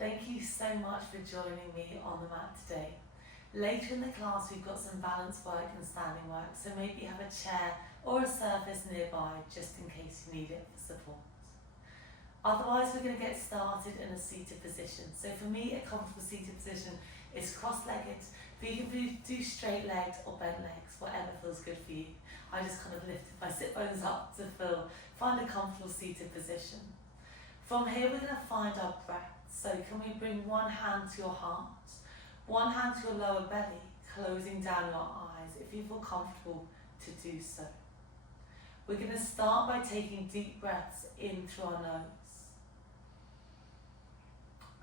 Thank you so much for joining me on the mat today. Later in the class we've got some balance work and standing work, so maybe have a chair or a surface nearby just in case you need it for support. Otherwise we're going to get started in a seated position. So for me a comfortable seated position is cross-legged, but you can do straight legs or bent legs, whatever feels good for you. I just kind of lifted my sit bones up to find a comfortable seated position. From here we're going to find our breath. So can we bring one hand to your heart, one hand to your lower belly, closing down your eyes if you feel comfortable to do so. We're going to start by taking deep breaths in through our nose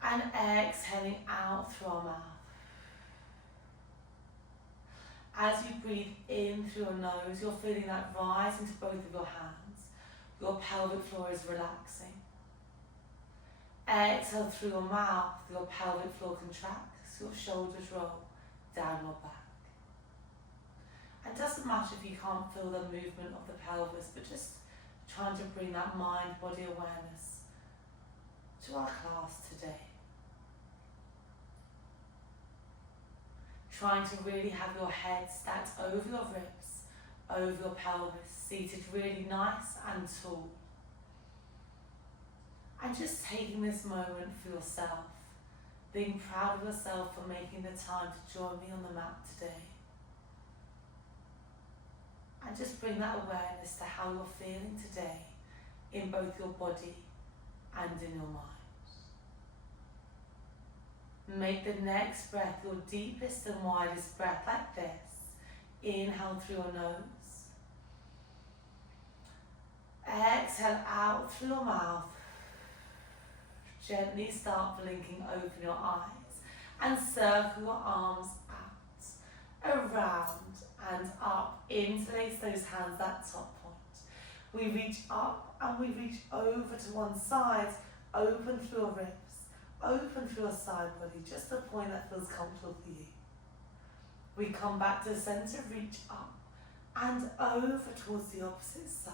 and exhaling out through our mouth. As you breathe in through your nose, you're feeling that rise into both of your hands. Your pelvic floor is relaxing. Exhale through your mouth, your pelvic floor contracts, your shoulders roll down your back. It doesn't matter if you can't feel the movement of the pelvis, but just trying to bring that mind-body awareness to our class today. Trying to really have your head stacked over your ribs, over your pelvis, seated really nice and tall. And just taking this moment for yourself, being proud of yourself for making the time to join me on the mat today. And just bring that awareness to how you're feeling today in both your body and in your mind. Make the next breath your deepest and widest breath like this. Inhale through your nose. Exhale out through your mouth. Gently start blinking open your eyes and circle your arms out, around and up. Interlace those hands, that top point. We reach up and we reach over to one side, open through your ribs. Open through your side body, just a point that feels comfortable for you. We come back to the center, reach up and over towards the opposite side.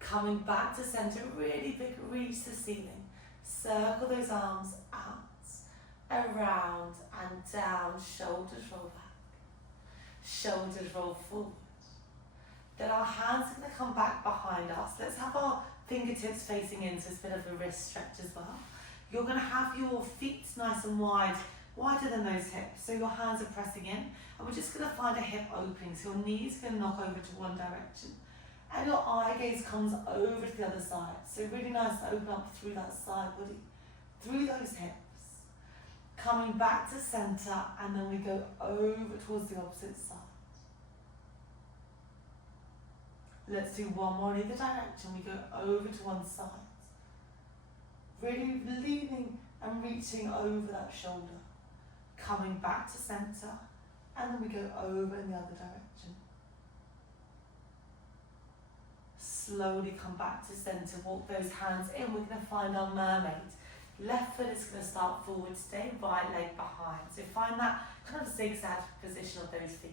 Coming back to center, really big reach to the ceiling. Circle those arms out, around and down, shoulders roll back. Shoulders roll forward. Then our hands are going to come back behind us. Let's have our fingertips facing in, so it's a bit of a wrist stretch as well. You're going to have your feet nice and wide, wider than those hips, so your hands are pressing in, and we're just going to find a hip opening, so your knees are going to knock over to one direction, and your eye gaze comes over to the other side, so really nice to open up through that side body, through those hips, coming back to center, and then we go over towards the opposite side. Let's do one more in either direction. We go over to one side. Really leaning and reaching over that shoulder. Coming back to center. And then we go over in the other direction. Slowly come back to center. Walk those hands in. We're going to find our mermaid. Left foot is going to start forward today. Right leg behind. So find that kind of zigzag position of those feet.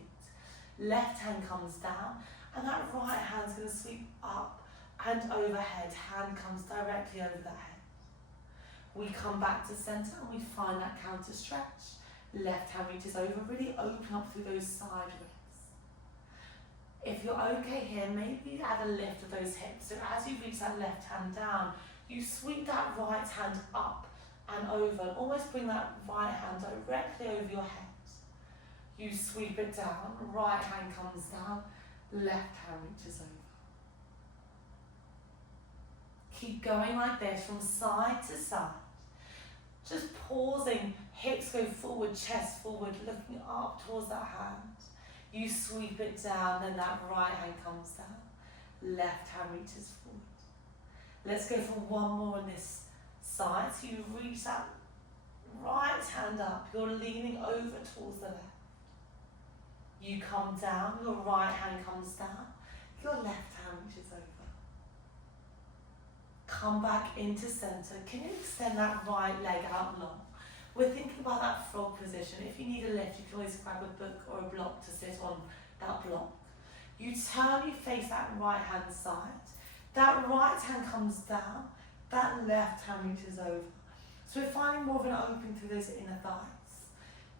Left hand comes down. And that right hand's going to sweep up and overhead. Hand comes directly over the head. We come back to center and we find that counter stretch. Left hand reaches over, really open up through those side ribs. If you're okay here, maybe add a lift of those hips. So as you reach that left hand down, you sweep that right hand up and over, and almost bring that right hand directly over your head. You sweep it down, right hand comes down, left hand reaches over. Keep going like this from side to side. Just pausing, hips go forward, chest forward, looking up towards that hand. You sweep it down, then that right hand comes down. Left hand reaches forward. Let's go for one more on this side. So you reach that right hand up. You're leaning over towards the left. You come down, your right hand comes down, your left hand reaches over. Come back into center. Can you extend that right leg out long? We're thinking about that frog position. If you need a lift, you can always grab a book or a block to sit on that block. You turn, you face that right hand side. That right hand comes down, that left hand reaches over. So we're finding more of an opening through those inner thighs.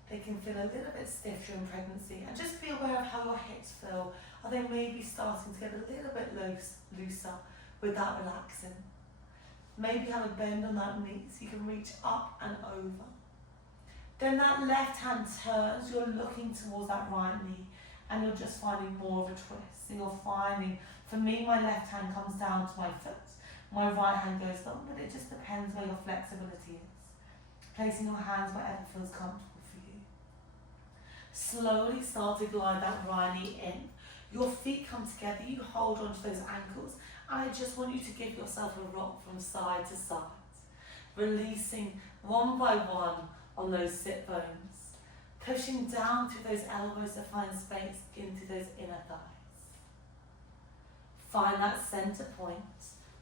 They can feel a little bit stiff during pregnancy, and just be aware of how your hips feel. Are they maybe starting to get a little bit looser without relaxing? Maybe have a bend on that knee so you can reach up and over. Then that left hand turns, you're looking towards that right knee, and you're just finding more of a twist. So you're finding, for me, my left hand comes down to my foot, my right hand goes down, but it just depends where your flexibility is. Placing your hands wherever feels comfortable for you. Slowly start to glide that right knee in. Your feet come together, you hold onto those ankles, and I just want you to give yourself a rock from side to side, releasing one by one on those sit bones, pushing down through those elbows to find space into those inner thighs. Find that center point,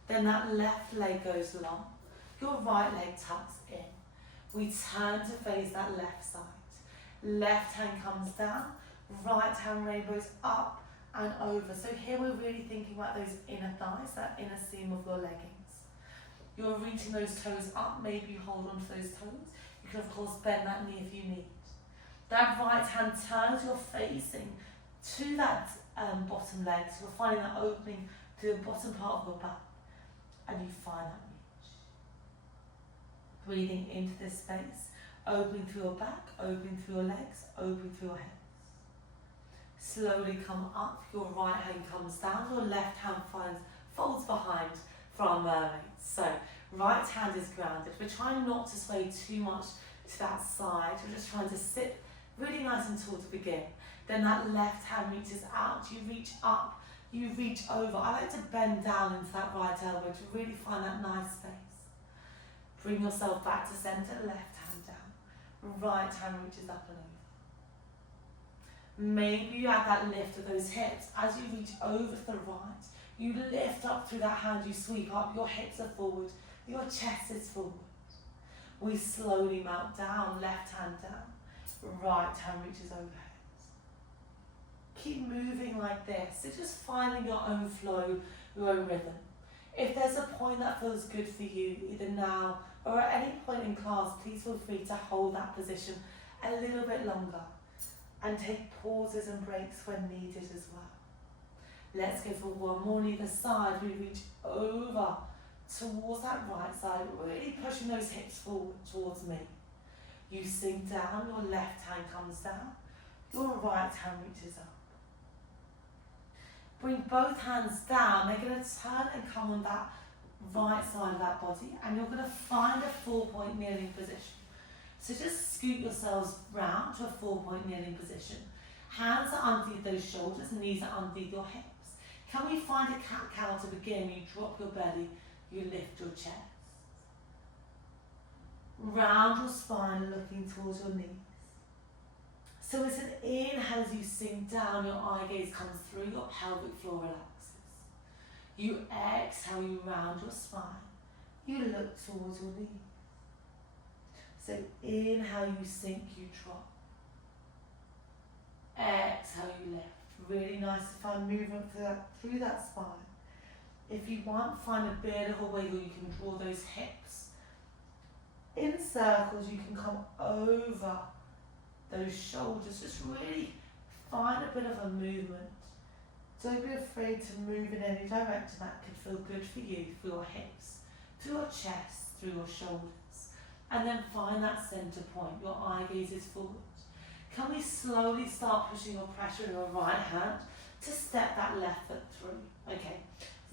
then that left leg goes long, your right leg tucks in. We turn to face that left side. Left hand comes down, right hand rainbows up and over. So here we're really thinking about those inner thighs, that inner seam of your leggings. You're reaching those toes up, maybe you hold onto those toes. You can of course bend that knee if you need. That right hand turns, you're facing to that bottom leg, so you're finding that opening to the bottom part of your back, and you find that reach. Breathing into this space, opening through your back, opening through your legs, opening through your hips. Slowly come up, your right hand comes down, your left hand folds behind for our mermaids. So right hand is grounded. We're trying not to sway too much to that side. We're just trying to sit really nice and tall to begin. Then that left hand reaches out, you reach up, you reach over. I like to bend down into that right elbow to really find that nice space. Bring yourself back to center, left hand down, right hand reaches up and over. Maybe you add that lift of those hips. As you reach over to the right, you lift up through that hand, you sweep up, your hips are forward, your chest is forward. We slowly melt down, left hand down, right hand reaches overhead. Keep moving like this, so just finding your own flow, your own rhythm. If there's a point that feels good for you, either now or at any point in class, please feel free to hold that position a little bit longer and take pauses and breaks when needed as well. Let's go for one more on either side. We reach over towards that right side, really pushing those hips forward towards me. You sink down, your left hand comes down, your right hand reaches up. Bring both hands down, they're going to turn and come on that right side of that body, and you're going to find a 4-point kneeling position. So just scoot yourselves round to a 4-point kneeling position. Hands are underneath those shoulders, knees are underneath your hips. Can we find a cat-cow to begin? You drop your belly, you lift your chest. Round your spine, looking towards your knees. So it's an inhale as you sink down, your eye gaze comes through, your pelvic floor relaxes. You exhale, you round your spine. You look towards your knees. So inhale, you sink, you drop. Exhale, you lift. Really nice to find movement through that spine. If you want, find a bit of a wiggle, you can draw those hips in circles, you can come over those shoulders, just really find a bit of a movement. Don't be afraid to move in any direction that could feel good for you, for your hips, through your chest, through your shoulders. And then find that center point, your eye gaze is forward. Can we slowly start pushing your pressure in your right hand to step that left foot through? Okay,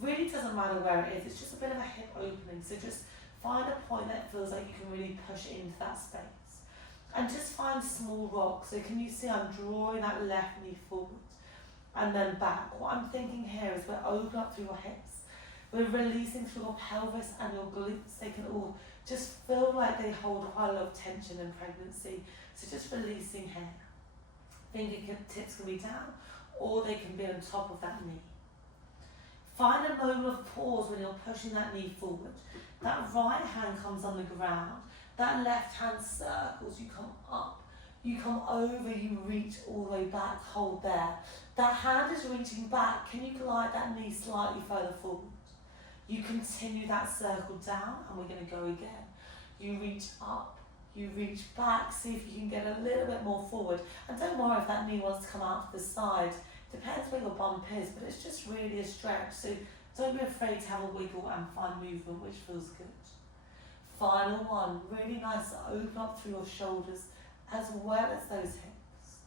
really doesn't matter where it is, it's just a bit of a hip opening, so just find a point that feels like you can really push into that space. And just find small rocks. So can you see I'm drawing that left knee forward and then back. What I'm thinking here is we're opening up through your hips. We're releasing through your pelvis and your glutes. They can all just feel like they hold quite a lot of tension in pregnancy. So just releasing here. Fingertips can be down or they can be on top of that knee. Find a moment of pause when you're pushing that knee forward. That right hand comes on the ground. That left hand circles, you come up, you come over, you reach all the way back, hold there. That hand is reaching back, can you glide that knee slightly further forward? You continue that circle down, and we're going to go again. You reach up, you reach back, see if you can get a little bit more forward. And don't worry if that knee wants to come out to the side. Depends where your bump is, but it's just really a stretch. So don't be afraid to have a wiggle and find movement which feels good. Final one, really nice to open up through your shoulders as well as those hips.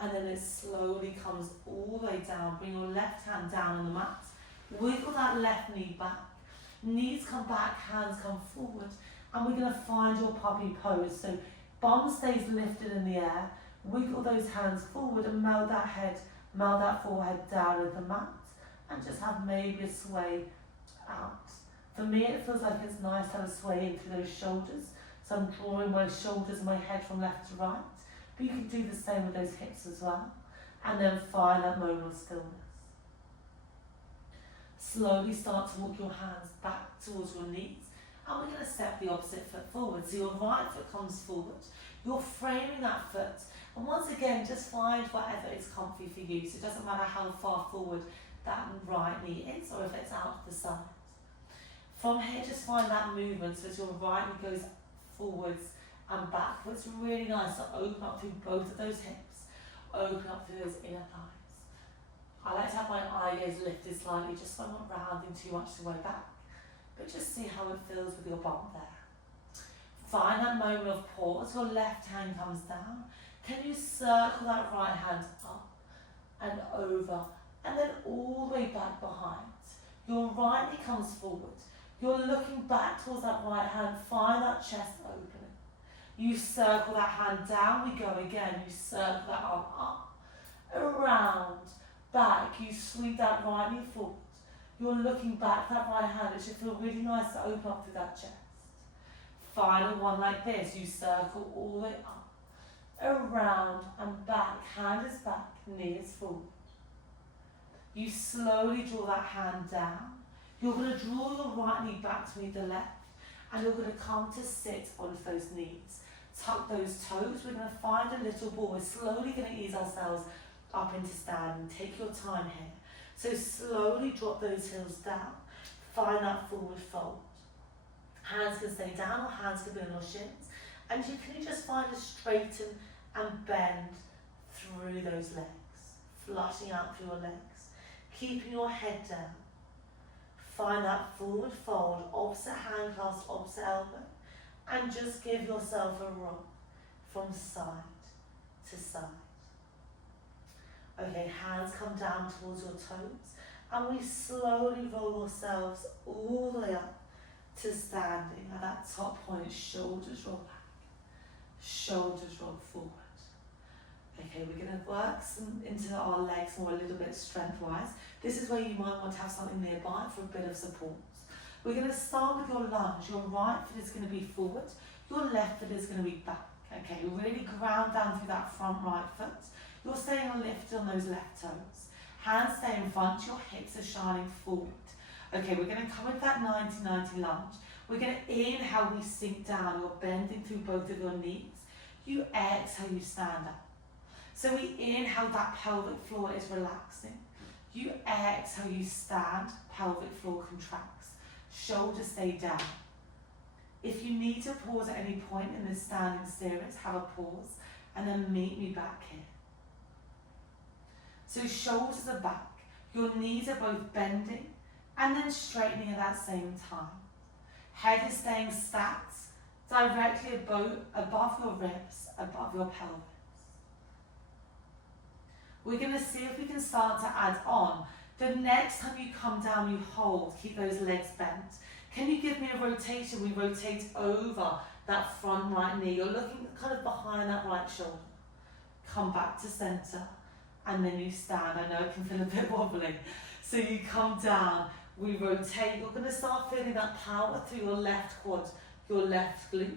And then it slowly comes all the way down. Bring your left hand down on the mat. Wiggle that left knee back. Knees come back, hands come forward. And we're going to find your puppy pose. So bum stays lifted in the air. Wiggle those hands forward and melt that forehead down with the mat. And just have maybe a sway out. For me, it feels like it's nice to have a sway in through those shoulders. So I'm drawing my shoulders and my head from left to right. But you can do the same with those hips as well. And then find that moment of stillness. Slowly start to walk your hands back towards your knees. And we're going to step the opposite foot forward. So your right foot comes forward. You're framing that foot. And once again, just find whatever is comfy for you. So it doesn't matter how far forward that right knee is or if it's out to the side. From here, just find that movement. So as your right knee goes forwards and back. It's really nice to open up through both of those hips. Open up through those inner thighs. I like to have my eye gaze lifted slightly just so I'm not rounding too much the way back. But just see how it feels with your bump there. Find that moment of pause. Your left hand comes down. Can you circle that right hand up and over and then all the way back behind? Your right knee comes forward. You're looking back towards that right hand. Find that chest opening. You circle that hand down. We go again. You circle that arm up, around, back. You sweep that right knee forward. You're looking back, that right hand. It should feel really nice to open up through that chest. Final one like this. You circle all the way up, around and back. Hand is back, knee is forward. You slowly draw that hand down. You're going to draw your right knee back to meet the left. And you're going to come to sit on those knees. Tuck those toes. We're going to find a little ball. We're slowly going to ease ourselves up into standing. Take your time here. So slowly drop those heels down. Find that forward fold. Hands can stay down or hands can be on your shins. And can you just find a straighten and bend through those legs. Flushing out through your legs. Keeping your head down. Find that forward fold, opposite hand clasp, opposite elbow. And just give yourself a rock from side to side. Okay, hands come down towards your toes. And we slowly roll ourselves all the way up to standing. At that top point, shoulders roll back. Shoulders roll forward. Okay, we're going to work into our legs more a little bit strength-wise. This is where you might want to have something nearby for a bit of support. We're going to start with your lunge. Your right foot is going to be forward. Your left foot is going to be back. Okay, really ground down through that front right foot. You're staying lifted on those left toes. Hands stay in front. Your hips are shining forward. Okay, we're going to come with that 90-90 lunge. We're going to inhale, we sink down. You're bending through both of your knees. You exhale, you stand up. So we inhale, that pelvic floor is relaxing. You exhale, you stand, pelvic floor contracts. Shoulders stay down. If you need to pause at any point in this standing series, have a pause and then meet me back here. So shoulders are back, your knees are both bending and then straightening at that same time. Head is staying stacked directly above your ribs, above your pelvis. We're going to see if we can start to add on. The next time you come down, you hold, keep those legs bent. Can you give me a rotation? We rotate over that front right knee. You're looking kind of behind that right shoulder. Come back to center and then you stand. I know it can feel a bit wobbly. So you come down, we rotate. You're going to start feeling that power through your left quad, your left glute.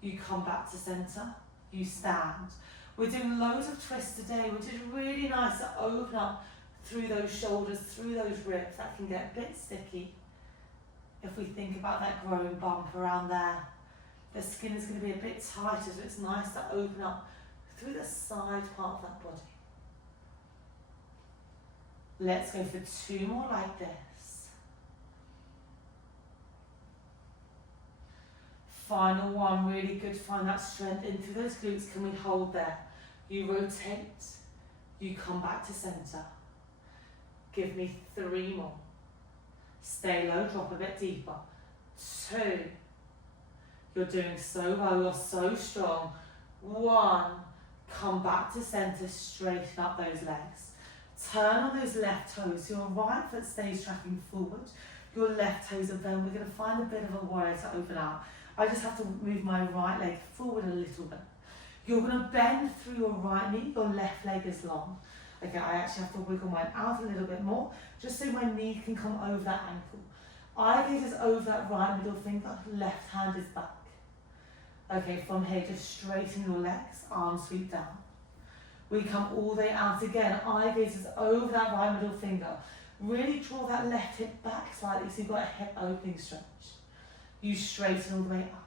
You come back to center, you stand. We're doing loads of twists today, which is really nice to open up through those shoulders, through those ribs. That can get a bit sticky if we think about that growing bump around there. The skin is going to be a bit tighter, so it's nice to open up through the side part of that body. Let's go for 2 more like this. Final one, really good. Find that strength into those glutes. Can we hold there? You rotate, you come back to center. Give me 3 more. Stay low, drop a bit deeper. 2. You're doing so well, you're so strong. 1. Come back to center, straighten up those legs. Turn on those left toes, so your right foot stays tracking forward. Your left toes are bent. We're going to find a bit of a warrior to open out. I just have to move my right leg forward a little bit. You're going to bend through your right knee, your left leg is long. Okay, I actually have to wiggle mine out a little bit more, just so my knee can come over that ankle. Eye gaze is over that right middle finger, left hand is back. Okay, from here, just straighten your legs, arms sweep down. We come all the way out again, eye gaze is over that right middle finger. Really draw that left hip back slightly, so you've got a hip opening stretch. You straighten all the way up.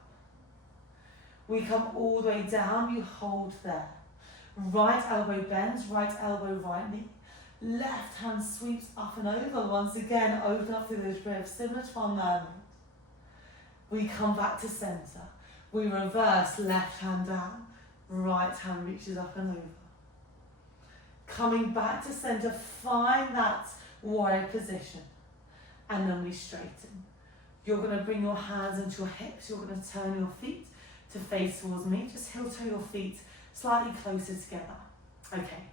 We come all the way down, you hold there. Right elbow bends, right elbow, right knee. Left hand sweeps up and over. Once again, open up through those ribs, similar to our mermaid. We come back to center. We reverse, left hand down, right hand reaches up and over. Coming back to center, find that warrior position. And then we straighten. You're going to bring your hands into your hips. You're going to turn your feet to face towards me. Just heel toe your feet slightly closer together. Okay,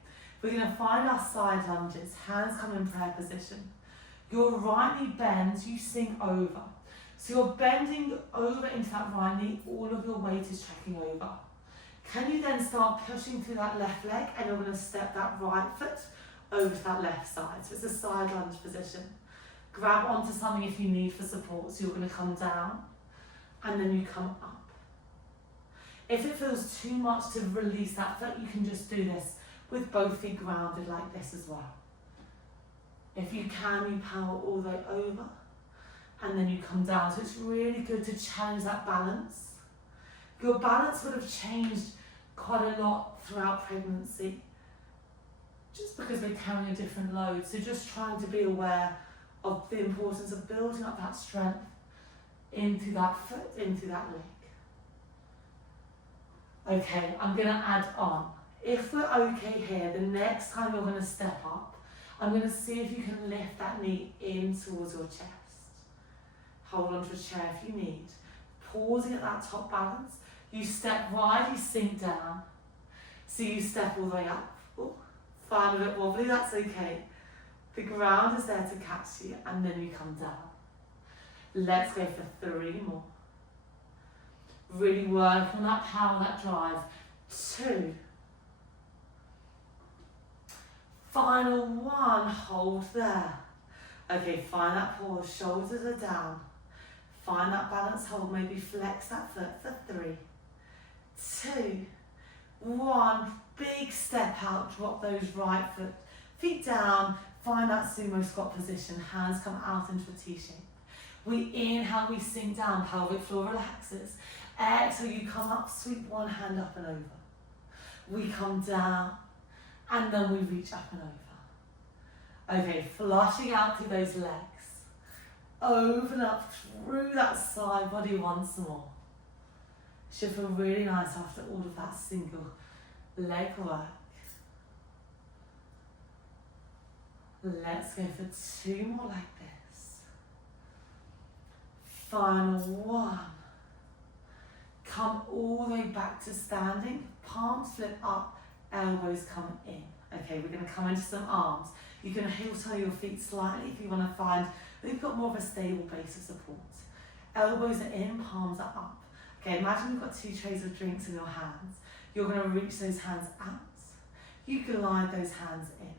we're going to find our side lunges. Hands come in prayer position. Your right knee bends, you sink over. So you're bending over into that right knee, all of your weight is tracking over. Can you then start pushing through that left leg, and you're going to step that right foot over to that left side. So it's a side lunge position. Grab onto something if you need for support. So you're going to come down, and then you come up. If it feels too much to release that foot, you can just do this with both feet grounded like this as well. If you can, you power all the way over, and then you come down. So it's really good to challenge that balance. Your balance would have changed quite a lot throughout pregnancy, just because we're carrying a different load. So just trying to be aware of the importance of building up that strength into that foot, into that leg. Okay, I'm going to add on. If we're okay here, the next time you're going to step up, I'm going to see if you can lift that knee in towards your chest. Hold onto a chair if you need. Pausing at that top balance. You step wide, you sink down. So you step all the way up. Ooh, find a bit wobbly, that's okay. The ground is there to catch you, and then you come down. Let's go for 3 more. Really work on that power, that drive. 2. Final 1, hold there. Okay, find that pause, shoulders are down. Find that balance hold, maybe flex that foot for 3, 2, 1. Big step out, drop those right foot, feet down, find that sumo squat position, hands come out into a T shape. We inhale, we sink down, pelvic floor relaxes. Exhale, you come up, sweep one hand up and over. We come down, and then we reach up and over. Okay, flushing out through those legs. Open up through that side body once more. Should feel really nice after all of that single leg work. Let's go for 2 more like this. Final 1. Come all the way back to standing. Palms flip up, elbows come in. Okay, we're going to come into some arms. You can heel toe your feet slightly if you want to find that you've got more of a stable base of support. Elbows are in, palms are up. Okay, imagine you've got 2 trays of drinks in your hands. You're going to reach those hands out. You glide those hands in.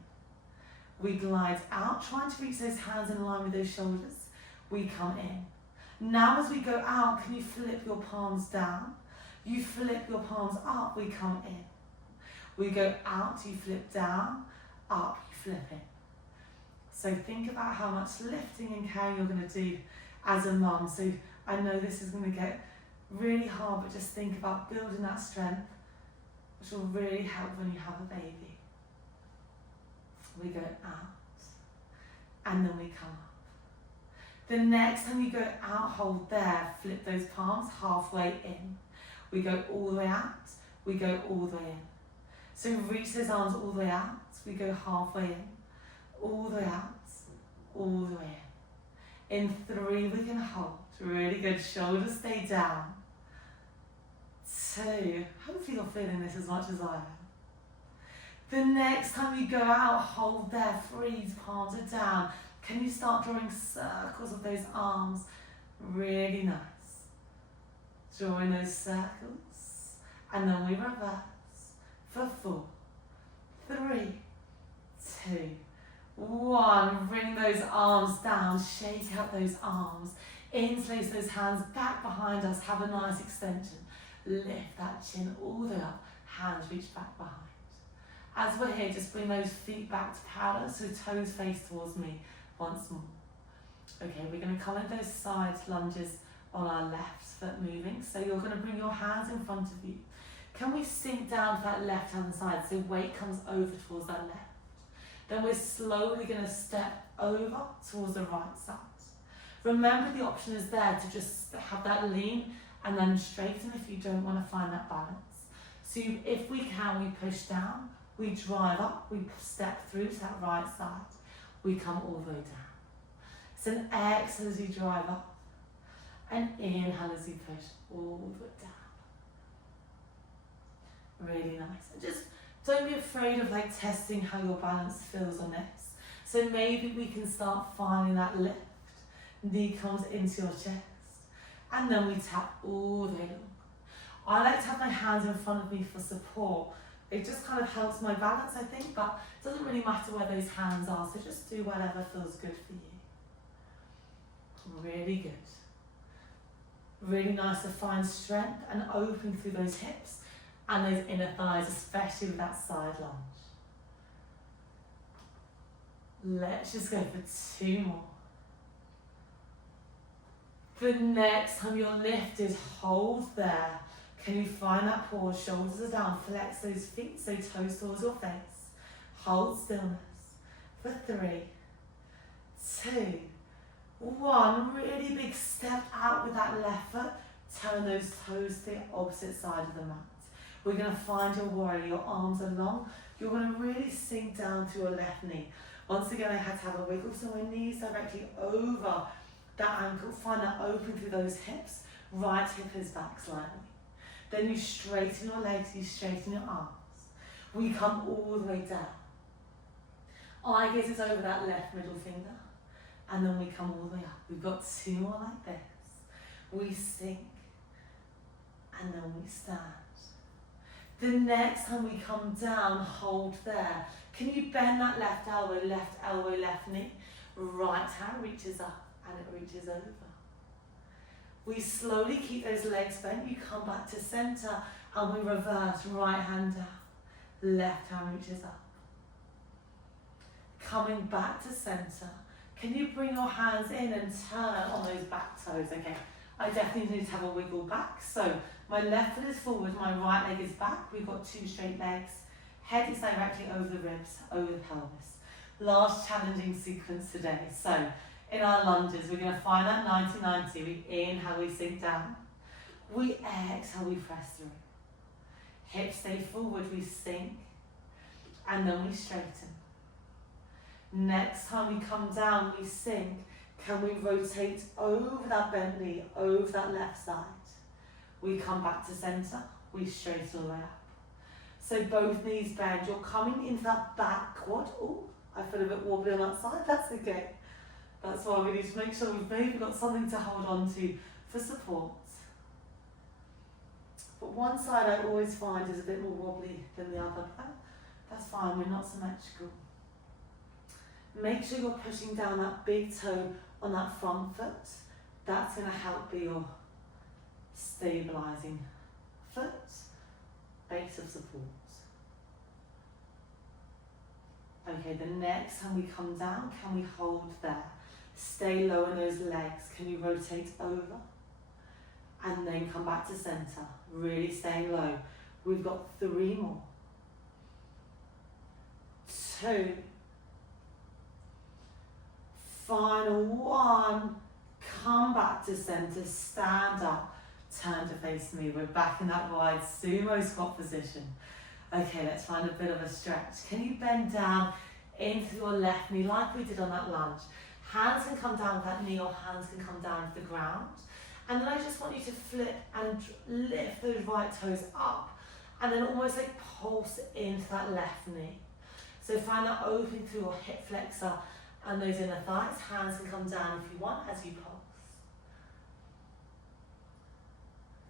We glide out, trying to reach those hands in line with those shoulders. We come in. Now as we go out, can you flip your palms down? You flip your palms up, we come in. We go out, you flip down, up, you flip in. So think about how much lifting and carrying you're going to do as a mum. So I know this is going to get really hard, but just think about building that strength, which will really help when you have a baby. We go out, and then we come up. The next time you go out, hold there, flip those palms halfway in. We go all the way out, we go all the way in. So reach those arms all the way out, we go halfway in, all the way out, all the way in. In 3, we can hold. Really good, shoulders stay down. 2, hopefully you're feeling this as much as I am. The next time you go out, hold there, freeze, palms are down. Can you start drawing circles of those arms? Really nice. Drawing those circles. And then we reverse for 4, 3, 2, 1. Bring those arms down, shake out those arms. Interlace those hands back behind us, have a nice extension. Lift that chin all the way up, hands reach back behind. As we're here, just bring those feet back to parallel, so toes face towards me once more. Okay, we're going to come in those side lunges on our left foot moving. So you're going to bring your hands in front of you. Can we sink down to that left hand side so weight comes over towards that left? Then we're slowly going to step over towards the right side. Remember, the option is there to just have that lean and then straighten if you don't want to find that balance. So if we can, we push down, we drive up, we step through to that right side, we come all the way down. So an exhale as you drive up, and inhale as you push all the way down. Really nice. And just don't be afraid of like testing how your balance feels on this. So maybe we can start finding that lift. Knee comes into your chest, and then we tap all the way along. I like to have my hands in front of me for support. It just kind of helps my balance, I think, but it doesn't really matter where those hands are, so just do whatever feels good for you. Really good. Really nice to find strength and open through those hips and those inner thighs, especially with that side lunge. Let's just go for 2 more. The next time you're lifted, hold there. Can you find that pause? Shoulders are down, flex those feet so toes towards your face. Hold stillness for 3, 2, 1. Really big step out with that left foot. Turn those toes to the opposite side of the mat. We're going to find your warrior. Your arms are long. You're going to really sink down to your left knee. Once again, I had to have a wiggle, so my knees directly over that ankle. Find that open through those hips. Right hip is back slightly. Then you straighten your legs, you straighten your arms. We come all the way down. Eye gaze is over that left middle finger. And then we come all the way up. We've got 2 more like this. We sink. And then we stand. The next time we come down, hold there. Can you bend that left elbow, left knee? Right hand reaches up and it reaches over. We slowly keep those legs bent. You come back to center and we reverse. Right hand down, left hand reaches up. Coming back to center. Can you bring your hands in and turn on those back toes? Okay, I definitely need to have a wiggle back. So my left foot is forward, my right leg is back. We've got 2 straight legs. Head is directly over the ribs, over the pelvis. Last challenging sequence today. So in our lunges, we're going to find that 90-90. We inhale, we sink down. We exhale, we press through. Hips stay forward, we sink. And then we straighten. Next time we come down, we sink. Can we rotate over that bent knee, over that left side? We come back to center, we straighten all the way up. So both knees bend, you're coming into that back quad. Oh, I feel a bit wobbly on that side, that's okay. That's why we need to make sure we've maybe got something to hold on to for support. But one side I always find is a bit more wobbly than the other, but that's fine, we're not symmetrical. Make sure you're pushing down that big toe on that front foot. That's going to help be your stabilising foot, base of support. Okay, the next time we come down, can we hold there? Stay low in those legs. Can you rotate over? And then come back to centre. Really staying low. We've got 3 more. 2. Final 1. come back to center, stand up, turn to face me. We're back in that wide sumo squat position. Okay, let's find a bit of a stretch. Can you bend down into your left knee like we did on that lunge? Hands can come down with that knee or hands can come down to the ground. And then I just want you to flip and lift those right toes up and then almost like pulse into that left knee. So find that opening through your hip flexor and those inner thighs. Hands can come down if you want as you pulse.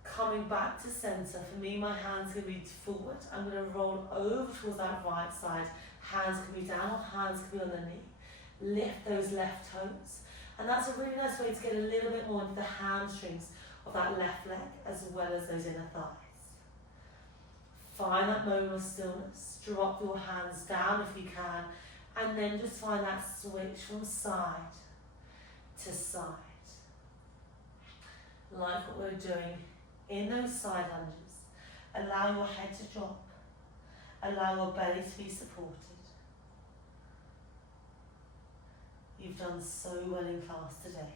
Coming back to center. For me, my hands can be forward. I'm going to roll over towards that right side. Hands can be down or hands can be on the knee. Lift those left toes. And that's a really nice way to get a little bit more into the hamstrings of that left leg as well as those inner thighs. Find that moment of stillness. Drop your hands down if you can. And then just find that switch from side to side. Like what we're doing in those side lunges. Allow your head to drop. Allow your belly to be supported. You've done so well in class today.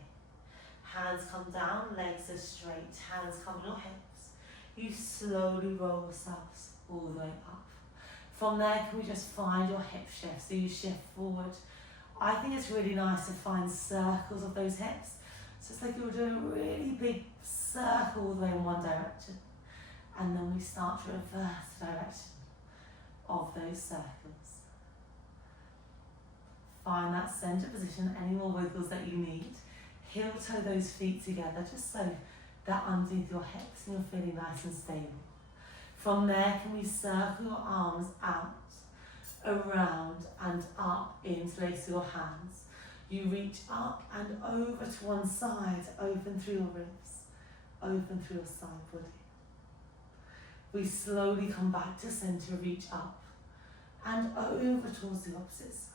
Hands come down, legs are straight, hands come on your hips. You slowly roll yourselves all the way up. From there, can we just find your hip shift? So you shift forward. I think it's really nice to find circles of those hips. So it's like you're doing a really big circle all the way in one direction. And then we start to reverse the direction of those circles. Find that center position, any more wiggles that you need. Heel toe those feet together just so they're underneath your hips and you're feeling nice and stable. From there, can we circle your arms out, around and up, interlace your hands. You reach up and over to one side, open through your ribs, open through your side body. We slowly come back to center, reach up and over towards the opposite side.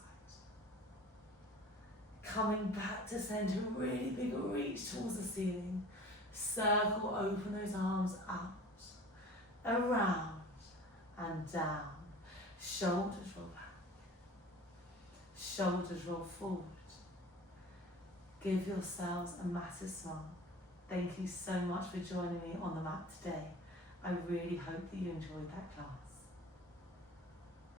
Coming back to center, really big reach towards the ceiling. Circle, open those arms out, around and down. Shoulders roll back. Shoulders roll forward. Give yourselves a massive smile. Thank you so much for joining me on the mat today. I really hope that you enjoyed that class.